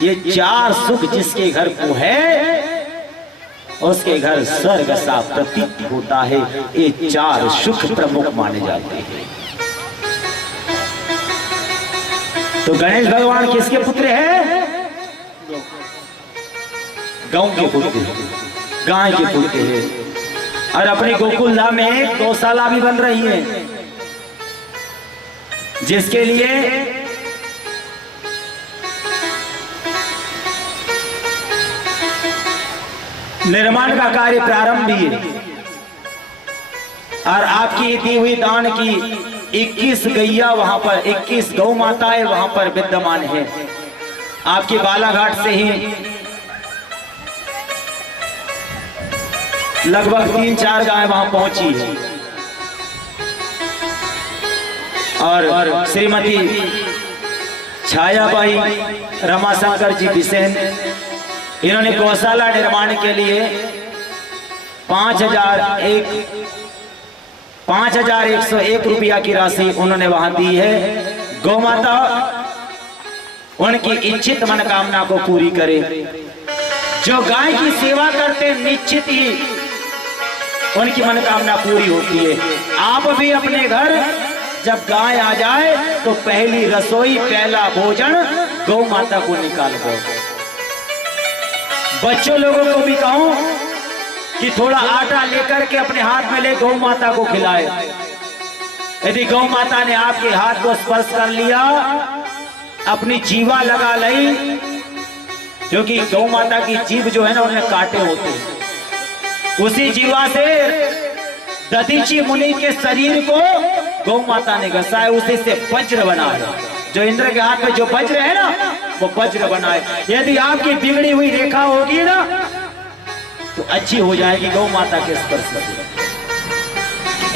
ये चार सुख जिसके घर को है उसके घर स्वर्ग सा प्रतीत होता है। ये चार सुख प्रमुख माने जाते हैं। तो गणेश भगवान किसके पुत्र हैं? गौ के पुत्र, गाय के पुत्र है। और अपने गोकुल धाम में एक गौशाला भी बन रही है, जिसके लिए निर्माण का कार्य प्रारंभ भी है। और आपकी दी हुई दान की 21 गैया वहां पर 21 गौ माताएं वहां पर विद्यमान है। आपके बालाघाट से ही लगभग 3-4 गाय वहां पहुंची है। और श्रीमती छायाबाई रमाशंकर जी बिसेन, इन्होंने गौशाला निर्माण के लिए 5,101 रुपया की राशि उन्होंने वहां दी है। गौ माता उनकी इच्छित मनोकामना को पूरी करे। जो गाय की सेवा करते निश्चित ही उनकी मनोकामना पूरी होती है। आप भी अपने घर जब गाय आ जाए तो पहली रसोई पहला भोजन गौ माता को निकाल दो। बच्चों लोगों को भी कहूं कि थोड़ा आटा लेकर के अपने हाथ में ले गौ माता को खिलाए। यदि गौ माता ने आपके हाथ को स्पर्श कर लिया, अपनी जीवा लगा ली, क्योंकि गौ माता की जीभ जो है ना उनमें कांटे होते हैं। उसी जीवा से दधीची मुनि के शरीर को गौ माता ने घसा है, उसी से वज्र बना है। जो इंद्र के हाथ में जो वज्र है ना वो वज्र बना है। यदि आपकी बिगड़ी हुई रेखा होगी ना तो अच्छी हो जाएगी गौ माता के स्पर्श से।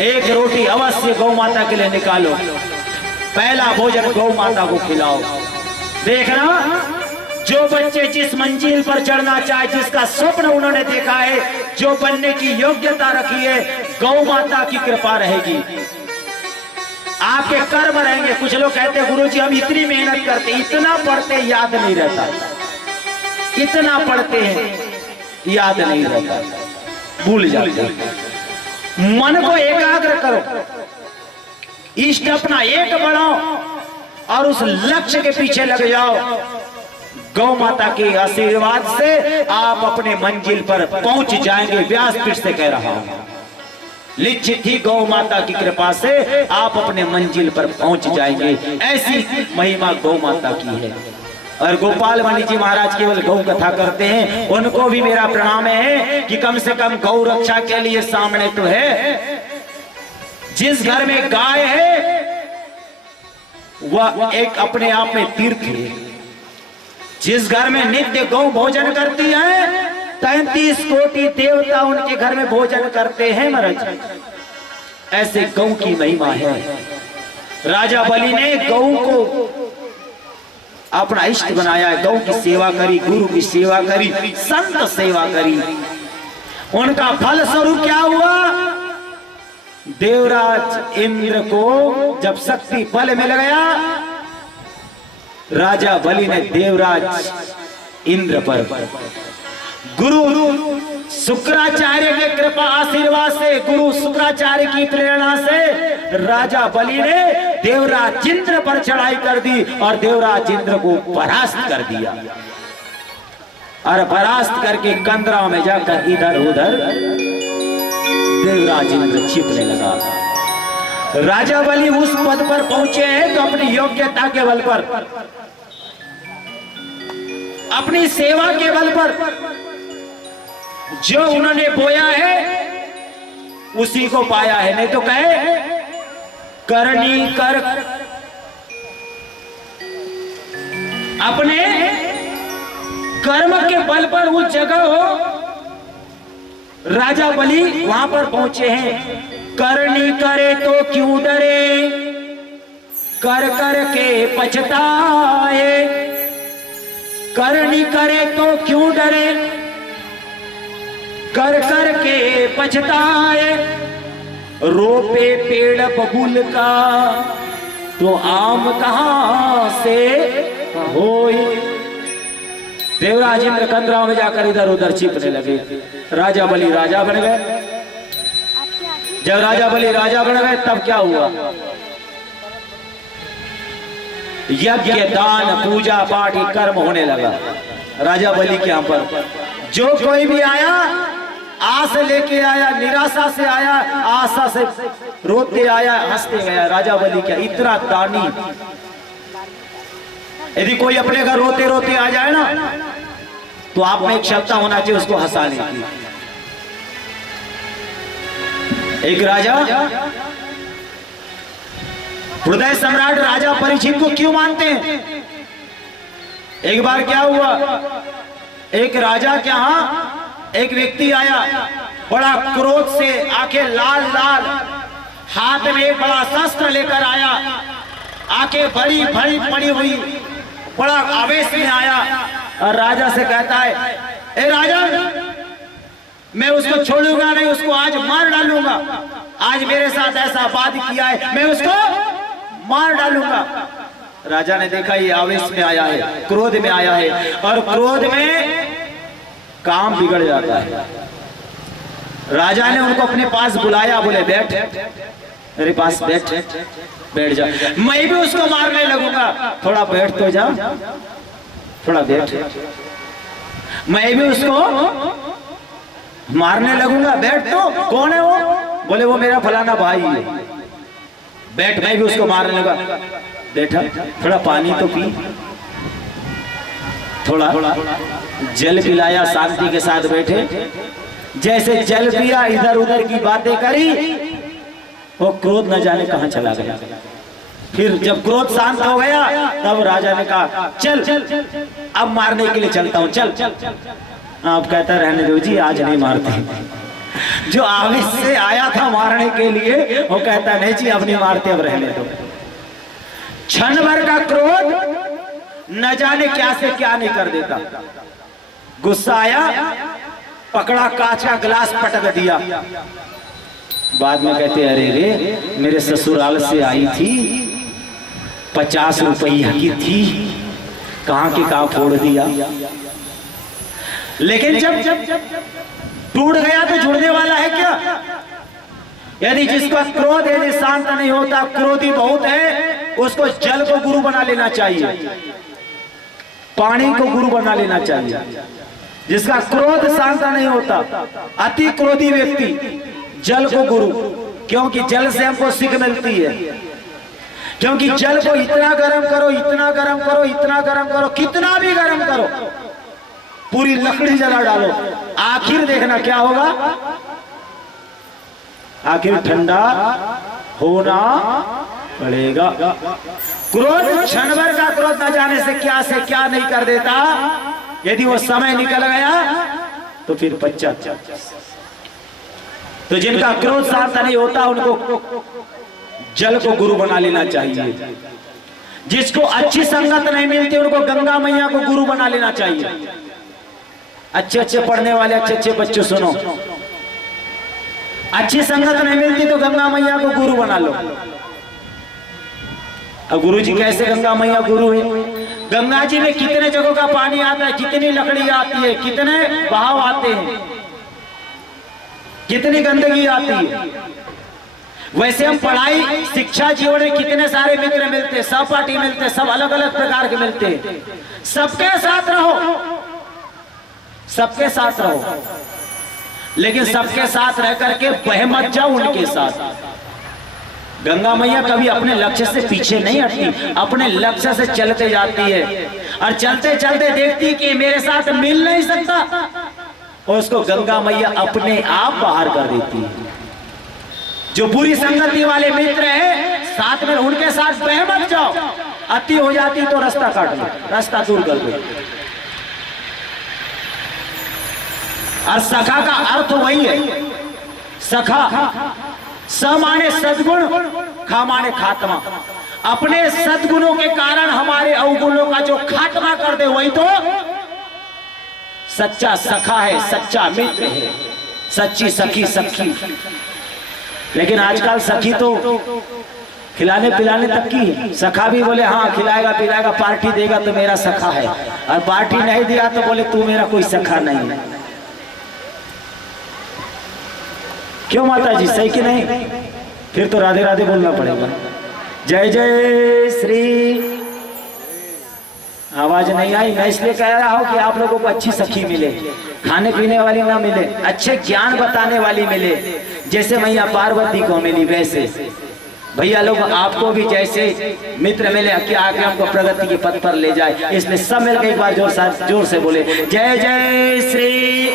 एक रोटी अवश्य गौ माता के लिए निकालो, पहला भोजन गौ माता को खिलाओ। देखना, जो बच्चे जिस मंजिल पर चढ़ना चाहे, जिसका स्वप्न उन्होंने देखा है, जो बनने की योग्यता रखी है, गौ माता की कृपा रहेगी। आपके कर्म रहेंगे। कुछ लोग कहते हैं गुरुजी हम इतनी मेहनत करते, इतना पढ़ते, याद नहीं रहता। इतना पढ़ते हैं याद नहीं रहता, भूल जाते। मन को एकाग्र करो, इष्ट अपना एक बढ़ाओ और उस लक्ष्य के पीछे लग जाओ। गौ माता के आशीर्वाद से आप अपने मंजिल पर पहुंच जाएंगे। व्यासपीठ से कह रहा हूं, निश्चित ही गौ माता की कृपा से आप अपने मंजिल पर पहुंच जाएंगे। ऐसी महिमा गौ माता की है। और गोपाल मणि जी महाराज केवल गौ कथा करते हैं, उनको भी मेरा प्रणाम है कि कम से कम गौ रक्षा के लिए सामने तो है। जिस घर में गाय है वह एक अपने आप में तीर्थ है। जिस घर में नित्य गौ भोजन करती है, 33 कोटि देवता उनके घर में भोजन करते हैं महाराज। ऐसे गौ की महिमा है। राजा बलि ने गौ को अपना इष्ट बनाया है। गौ की सेवा करी, गुरु की सेवा करी, संत सेवा करी। उनका फल स्वरूप क्या हुआ? देवराज इंद्र को जब शक्ति बल मिल गया, राजा बलि ने देवराज इंद्र पर गुरु शुक्राचार्य के कृपा आशीर्वाद से, गुरु शुक्राचार्य की प्रेरणा से राजा बलि ने देवराज इंद्र पर चढ़ाई कर दी और देवराज इंद्र को परास्त कर दिया। और परास्त करके कंदरा में जाकर इधर उधर देवराज इंद्र छिपने लगा। राजा बलि उस पद पर पहुंचे हैं तो अपनी योग्यता के बल पर, अपनी सेवा के बल पर, जो उन्होंने बोया है उसी को पाया है। नहीं तो कहे करनी कर, अपने कर्म के बल पर उस जगह हो। राजा बलि वहां पर पहुंचे हैं। करनी करे तो क्यों डरे, कर कर के पछताए। करनी करे तो क्यों डरे, कर कर के पछताए। रोपे पेड़ बबूल का तो आम कहां से होई। देवराज इंद्र कंदराओं में जाकर इधर उधर छिपने लगे। राजा बलि राजा बन गए। जब राजा बलि राजा बन गए तब क्या हुआ? यज्ञ दान पूजा पाठ कर्म होने लगा राजा बलि के यहाँ पर। जो कोई भी आया आस लेके आया, निराशा से आया, आशा से रोते आया, हंसते गया। राजा बलि क्या इतना दानी। यदि कोई अपने घर रोते रोते आ जाए ना तो आप में एक क्षमता होना चाहिए उसको हंसाने की। एक राजा हृदय सम्राट राजा परीक्षित को क्यों मानते हैं? एक बार क्या हुआ, एक राजा के यहां एक व्यक्ति आया, बड़ा क्रोध से, आंखें लाल लाल, हाथ में एक बड़ा शस्त्र लेकर आया, आंखें बड़ी बड़ी पड़ी हुई, बड़ा आवेश में आया और राजा से कहता है, ए राजा, मैं उसको छोड़ूंगा नहीं, उसको आज मार डालूंगा। आज मेरे साथ ऐसा बात किया है, मैं उसको मार डालूंगा। राजा ने देखा ये आवेश में आया है, क्रोध में आया है, और क्रोध में काम बिगड़ जाता है। राजा ने उनको अपने पास बुलाया, बोले बैठ, मेरे पास बैठ, बैठ जा, मैं भी उसको मारने लगूंगा। थोड़ा बैठ तो जा, थोड़ा बैठ, मैं भी उसको मारने लगूंगा, बैठ तो। कौन है वो? बोले वो मेरा फलाना भाई है। बैठ, मैं भी उसको मारने लगा। बैठा, थोड़ा पानी तो पी, थोड़ा जल पिलाया, शांति के साथ बैठे। जैसे जल पिया, इधर उधर की बातें करी, वो क्रोध न जाने कहां चला गया। फिर जब क्रोध शांत हो गया तब राजा ने कहा, चल अब मारने के लिए चलता हूं, चल। आप कहता रहने दो जी, आज नहीं मारते। जो आवेश से आया था मारने के लिए वो कहता नहीं जी अब नहीं मारते, अब रहने दो। क्षण भर का क्रोध न जाने क्या से क्या नहीं कर देता। गुस्सा आया, पकड़ा, कांच का गिलास पटक दिया। बाद में कहते अरे रे, मेरे ससुराल से आई थी, 50 रुपया की थी, कहां की कहां फोड़ दिया। लेकिन जब टूट गया तो जुड़ने वाला है क्या? यदि जिसका क्रोध यदि शांत नहीं होता, क्रोधी बहुत है, उसको जल को गुरु बना लेना चाहिए, पानी को गुरु बना लेना चाहिए। जिसका क्रोध शांत नहीं होता, अति क्रोधी व्यक्ति, जल को गुरु, क्योंकि जल से हमको सीख मिलती है। क्योंकि जल को इतना गर्म करो, इतना गर्म करो, इतना गर्म करो, कितना भी गर्म करो, पूरी लकड़ी जला डालो, आखिर देखना क्या होगा, आखिर ठंडा होना पड़ेगा। क्रोध क्षण भर का क्रोध न जाने से क्या नहीं कर देता। यदि वो समय निकल गया तो फिर पश्चात। तो जिनका क्रोध शांत नहीं होता उनको जल को गुरु बना लेना चाहिए। जिसको अच्छी संगत नहीं मिलती उनको गंगा मैया को गुरु बना लेना चाहिए। अच्छे अच्छे पढ़ने वाले अच्छे अच्छे बच्चे सुनो, अच्छी संगत नहीं मिलती तो गंगा मैया को गुरु बना लो। अब गुरु जी कैसे गंगा मैया गुरु है? गंगा जी में कितने जगहों का पानी आता है, कितनी लकड़ी आती है, कितने बहाव आते हैं, कितनी गंदगी आती है। वैसे हम पढ़ाई शिक्षा जीवन में कितने सारे मित्र मिलते हैं, सहपाठी मिलते हैं, सब अलग अलग प्रकार के मिलते हैं। सबके साथ रहो, सबके साथ रहो, लेकिन सबके साथ रह करके बह मत जाओ उनके साथ। गंगा मैया कभी अपने लक्ष्य से पीछे नहीं हटती, अपने लक्ष्य से चलते जाती है, और चलते चलते देखती कि मेरे साथ मिल नहीं सकता, और उसको गंगा मैया अपने आप बाहर कर देती है। जो बुरी संगति वाले मित्र हैं साथ में, उनके साथ बह मत जाओ, अति हो जाती तो रास्ता काट लो, रास्ता दूर कर दो। और सखा का अर्थ वही है, सखा स माने सद्गुण, खा माने खात्मा। अपने सद्गुणों के कारण हमारे अवगुणों का जो खात्मा कर दे वही तो सच्चा सखा है, सच्चा मित्र है, सच्ची सखी सखी। लेकिन आजकल सखी तो खिलाने पिलाने तक की। सखा भी बोले हाँ खिलाएगा पिलाएगा, पार्टी देगा तो मेरा सखा है, और पार्टी नहीं दिया तो बोले तू मेरा कोई सखा नहीं है। क्यों माता जी, सही कि नहीं? फिर तो राधे राधे बोलना पड़ेगा। जय जय श्री। आवाज नहीं आई, मैं इसलिए कह रहा हूं कि आप लोगों को अच्छी सखी मिले, खाने पीने वाली ना मिले, अच्छे ज्ञान बताने वाली मिले। जैसे मैया पार्वती को मिली वैसे भैया लोग आपको भी जैसे मित्र मिले कि आके हमको प्रगति के पथ पर ले जाए। इसलिए सब मिलकर एक बार जोर से बोले जय जय श्री।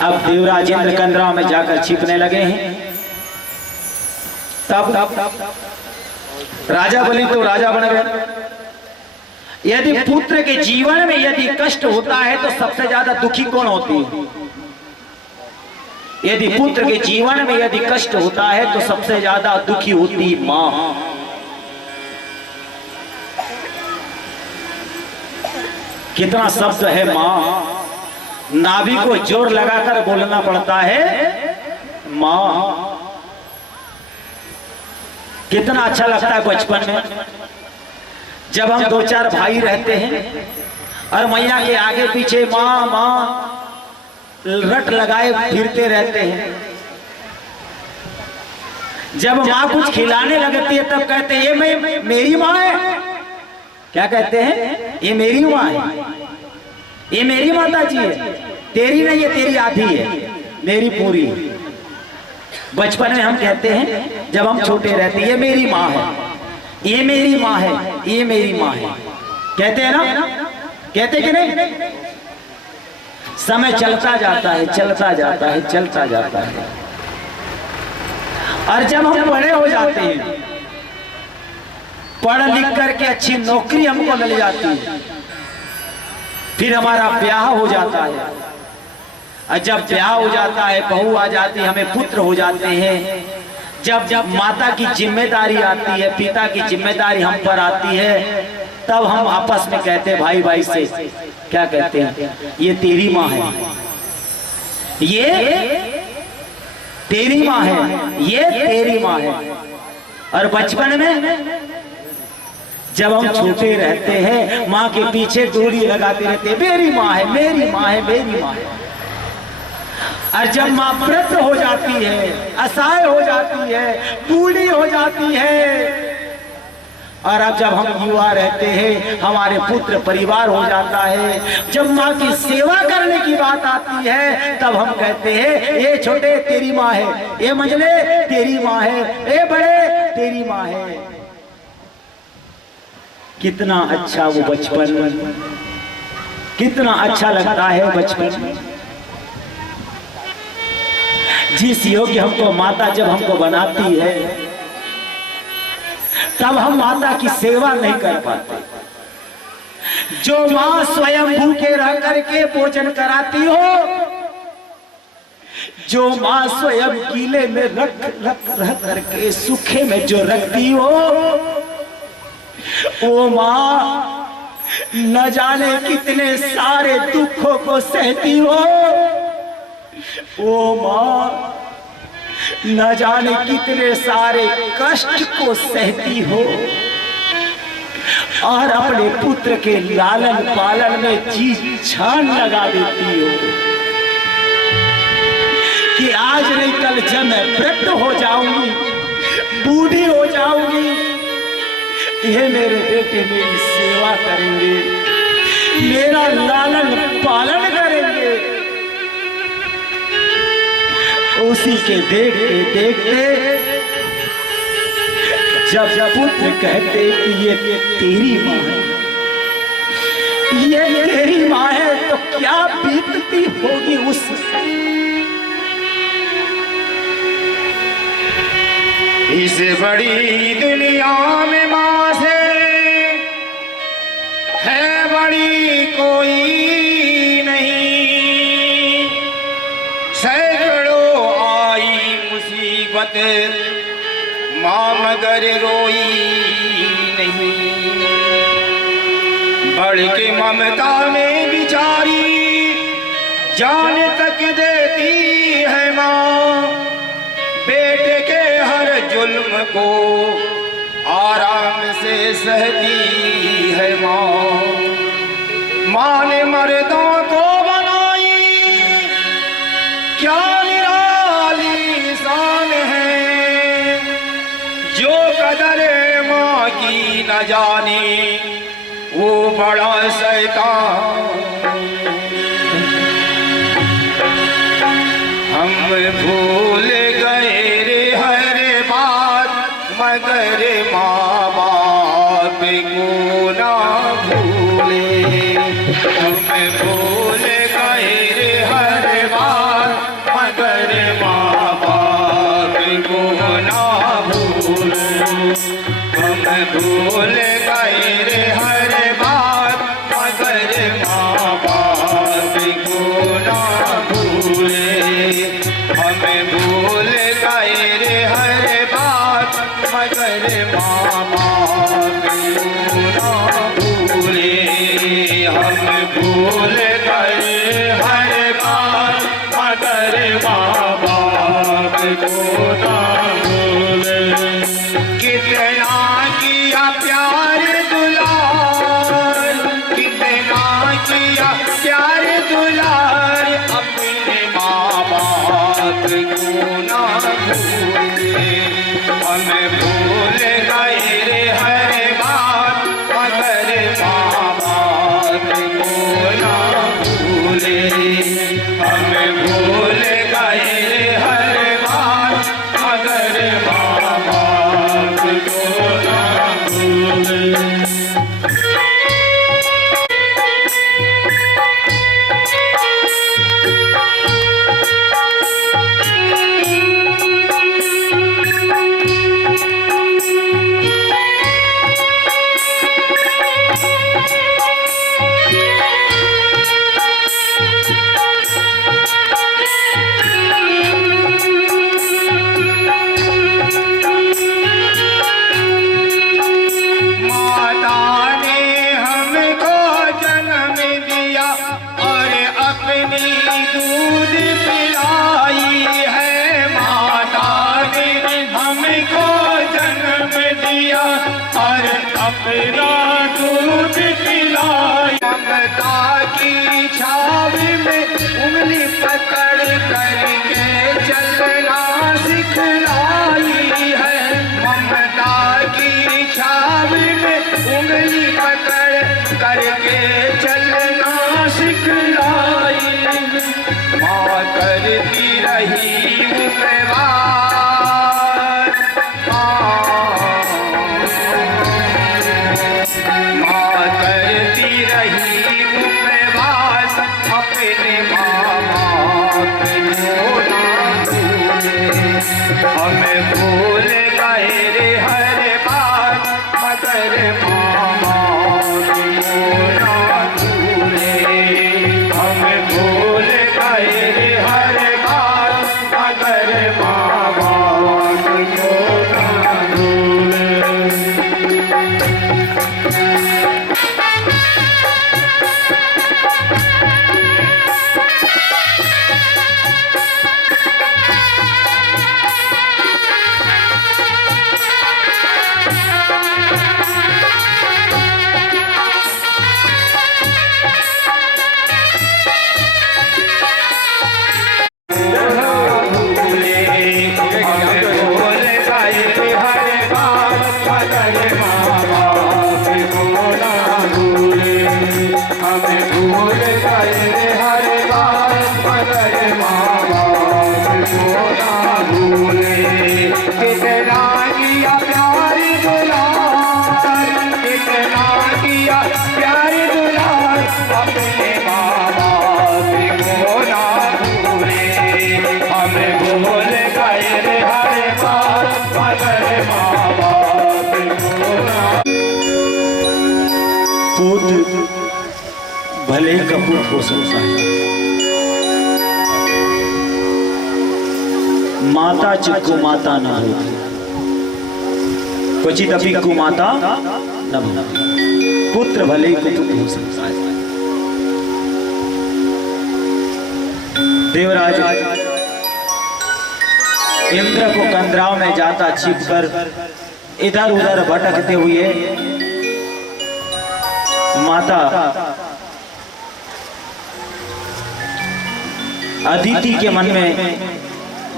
अब देवराज इंद्र कंदराव में जाकर छिपने लगे हैं। तब राजा बने तो राजा बन गए। यदि पुत्र के जीवन में यदि कष्ट होता है तो सबसे ज्यादा दुखी कौन होती है? यदि पुत्र के जीवन में यदि कष्ट होता है तो सबसे ज्यादा दुखी होती मां। कितना शब्द है मां, नाभि को जोर लगाकर बोलना पड़ता है मां। कितना अच्छा लगता है बचपन में जब हम दो चार भाई रहते हैं और मैया के आगे पीछे माँ माँ रट लगाए फिरते रहते हैं। जब माँ कुछ खिलाने लगती है तब कहते हैं ये मेरी माँ है। क्या कहते हैं? ये मेरी माँ है, ये मेरी माता जी है, तेरी नहीं है, तेरी आधी है, मेरी पूरी। बचपन में हम कहते हैं जब हम छोटे रहते हैं ये मेरी माँ है, ये मेरी माँ है, ये मेरी माँ है, कहते हैं ना? कहते कि नहीं? समय चलता जाता है, चलता जाता है, चलता जाता है, और जब हम बड़े हो जाते हैं, पढ़ लिख करके अच्छी नौकरी हमको मिल जाती है, फिर हमारा ब्याह हो जाता है, और जब ब्याह हो जाता है, बहू आ जाती है, हमें पुत्र हो जाते हैं, जब माता की जिम्मेदारी आती है, पिता की जिम्मेदारी हम पर आती है, तब हम आपस में कहते हैं भाई भाई से क्या कहते हैं? ये तेरी माँ है, ये तेरी माँ है, ये तेरी माँ है। और बचपन में जब हम छोटे रहते हैं माँ के पीछे डोरी लगाते रहते हैं, मेरी माँ है, मेरी माँ है, मेरी माँ है। और जब माँ वृद्ध हो जाती है, असहाय हो जाती है, बूढ़ी हो जाती है, और अब जब हम युवा रहते हैं, हमारे पुत्र परिवार हो जाता है, जब माँ की सेवा करने की बात आती है, तब हम कहते हैं ये छोटे तेरी माँ है, ये मंझले तेरी माँ है, ये बड़े तेरी माँ है। कितना अच्छा वो बचपन, कितना अच्छा लगता है बचपन। जिस योग्य हमको माता जब हमको बनाती है, तब हम माता की सेवा नहीं कर पाते। जो माँ स्वयं भूखे रह करके भोजन कराती हो, जो माँ स्वयं गीले में रह करके सूखे में जो रखती हो, वो माँ न जाने कितने सारे दुखों को सहती हो, वो माँ न जाने कितने सारे कष्ट को सहती हो, और अपने पुत्र के लालन पालन में जी जान लगा देती हो कि आज नहीं कल जब मैं वृद्ध हो जाऊंगी, बूढ़ी हो जाऊंगी, ये मेरे बेटे मेरी सेवा करेंगे, मेरा लालन पालन करेंगे। उसी के देखते देखते जब पुत्र कहते कि ये तेरी माँ है, ये तेरी माँ है, तो क्या बीतती होगी उस इस बड़ी दुनिया में माँ से है बड़ी कोई नहीं। सैकड़ों आई मुसीबत माँ मगर रोई नहीं। बढ़ के ममता में बिचारी जान तक देती है माँ, जुल्म को आराम से सहती है माँ। माँ ने मर्दों को बनाई क्या निराली शान है, जो कदर माँ की न जाने वो बड़ा शैतान। हम भूल गए रे हर बात, मगर माँ बाप को ना भूले। हम भूल गए रे हर बात, मगर माँ बाप को ना भूले। हम भूल गए रे हर बात, मगर माँ बाप को ना भूले। हमें भूल गए रे हर बात, मगर माँ बाप को ना भूले। हम भूल गए हर बात, मगर माँ बाप को ना भूले। कितना किया प्यार दुलार, कितना किया प्यार दुलार, अपने माँ बाप को ना भूले। हमें भूल गए रे हर बात, मगर माँ बाप को ना भूले। हमें भूल गए रे हर बात, मगर माँ बाप को ना भूले। अपना दूध पिलाई, ममता की छाव में उंगली पकड़ करके चलना सिखलाई है। ममता की छाव में उंगली पकड़ करके चलना सिखलाई। माँ करती रही उपवास, माँ करती रही उपवास, अपने माँ बाप को ना भूले। हमें भूल गए रे हर बात, मगर माँ बाप को ना भूले। हमें भूल गए रे हर बात, मगर माँ बाप को ना भूले। पुत्र भले कपूर हो सकता है, माता चिक्कू माता न हो, क्वचित अपि कुमाता न हो। पुत्र भले कुपुत्र हो सकता है। देवराज इंद्र को कंदराव में जाता छिपकर इधर उधर भटकते हुए माता अदिति के मन में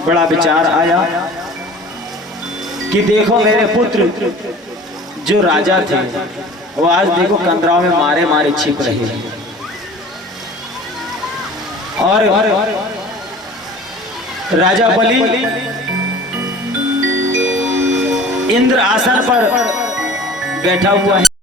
बड़ा विचार आया कि देखो मेरे पुत्र जो राजा थे वो आज देखो कंदराव में मारे मारे छिप रहे हैं और राजा बलि इंद्र आसन पर बैठा हुआ है।